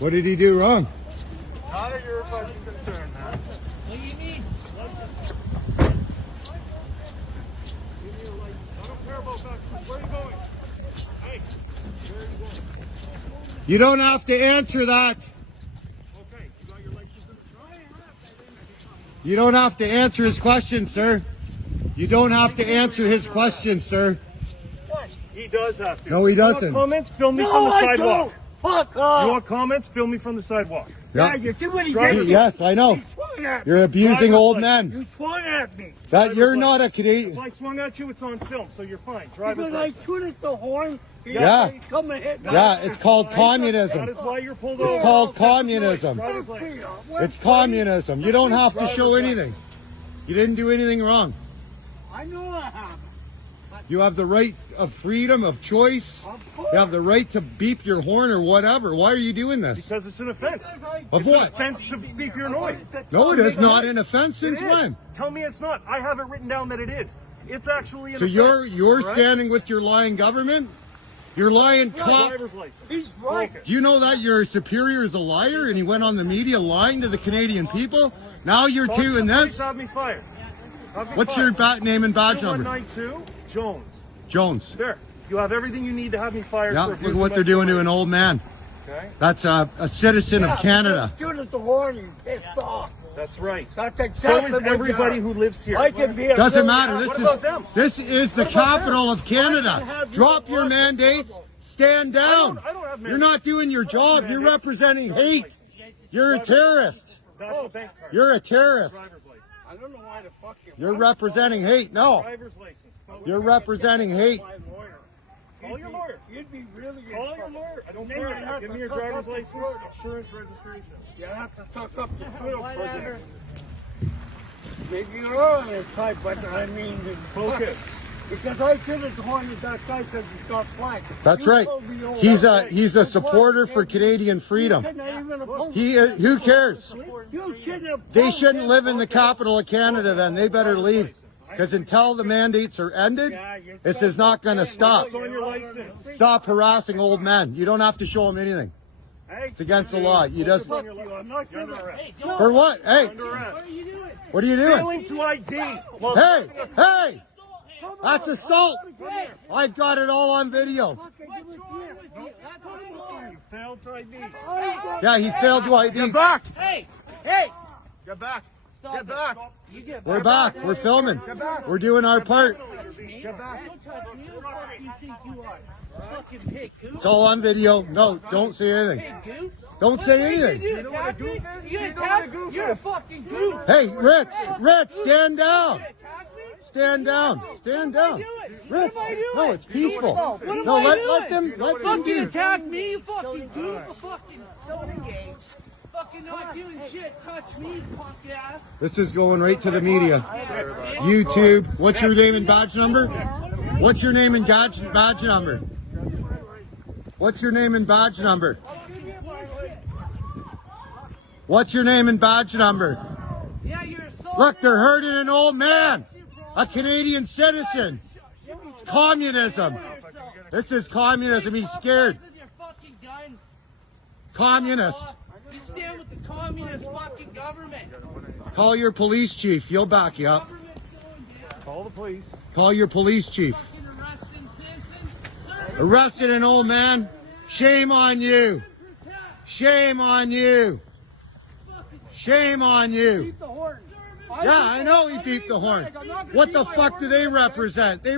What did he do wrong? Not of your fucking concern, man. What do you mean? I don't care about that. Where are you going? Hey, where are you going? You don't have to answer that. Okay, you got your license in the truck? You don't have to answer his question, sir. You don't have to answer his question, sir. He does have to. No, he You want doesn't. comments? Film me from the sidewalk. Fuck off! You want comments? Film me from the sidewalk. Yeah, you see what he Drive did? it. Yes, I know. He swung at me. You're abusing Driver's old license. men. You swung at me. That you're Driver's not a If Canadian. I swung at you, it's on film, so you're fine. Driver's Because I license. tooted the horn. Yeah. He come and hit me. Yeah, it's called That communism. is why you're pulled It's over. called communism. Driver's license. It's communism. You don't have to show anything. You didn't do anything wrong. I know I have. You have the right of freedom of choice. You have the right to beep your horn or whatever. Why are you doing this? Because it's an offense. Of It's an what? offense to beep your noise. No, it is not an offense It since is. when? Tell me it's not. I have it written down that it is. It's actually an So offense. you're Right? standing with your lying government? Your lying cop. Driver's license. He's right. Broken. Do you know that your superior is a liar and he went on the media lying to the Canadian people? Now you're Call doing the police, this? Have me fired. Have me What's fired. your name and badge number? 2192 Jones. Jones. There. You have everything you need to have me fired. Yeah, for look at abusing what my they're doing to authority. an old man. Okay. That's a citizen of Canada. You tooted the horn. You pissed off. That's right. That's So exactly is what everybody you who lives here. I can be a Doesn't really- matter. What about them? This is the What about capital of Canada. have Drop your your mandates. Stand down. I don't have You're not doing your job. You're representing hate. You're a terrorist. That's a bank card. You're a terrorist. Driver's license. I don't know why the fuck You're representing hate. No, Driver's license. you're representing hate. my lawyer. Call your lawyer. You'd be really in Call your trouble. lawyer. I don't Then you'd care. have Give to me your tuck driver's up your license, throat. insurance, registration. You have to tuck up your throat for this. Maybe you're on this type, but I mean, Focus. because I tooted the horn at that guy because he's got flack. That's You right. told me all He's that. a supporter for Canadian freedom. You couldn't even oppose Who cares? You shouldn't have They opposed shouldn't him. live in the capital of Canada. Then they better leave. Because until the mandates are ended, this is not going to stop. It's on your license. Stop harassing old men. You don't have to show them anything. It's against the law. You just Fuck you, I'm not You're gonna. under arrest. for what? Hey, Under arrest. what are you doing? Failing to ID. Hey, that's assault. I've got it all on video. You failed to ID. Yeah, he failed to ID. Get back. Hey! Get back. Stop Get back. You get We're back. We're filming. Get back. We're doing our part. Get back. Don't touch me. Who the fuck do you think you are? Fucking pig goof. It's all on video. No, don't say anything. Pig goof. Don't say anything. You attack me? You attack me? You're a fucking goof. Hey, Rich, stand down. You attack me? Stand down. Stand down. Rich, What am I doing? no, it's peaceful. What am No, I let doing? them Fucking do. attack me, you fucking goof. Fucking fucking not doing shit. Touch me, punk ass. This is going right to the media. YouTube. What's your name and badge number? What's your name and badge number? What's your name and badge number? What's your name and badge number? Yeah, you're assaulting. Look, they're hurting an old man, a Canadian citizen. It's communism. This is communism. He's scared. Your fucking guns. Communist. You stand with the communist fucking government. Call your police chief. He'll back you up. Government's going down. Call the police. Call your police chief. Fucking arresting citizens. Arrested an old man. Shame on you. Shame on you. Shame on you. The horn. Yeah, I know he beeped the horn. What the fuck do they represent? They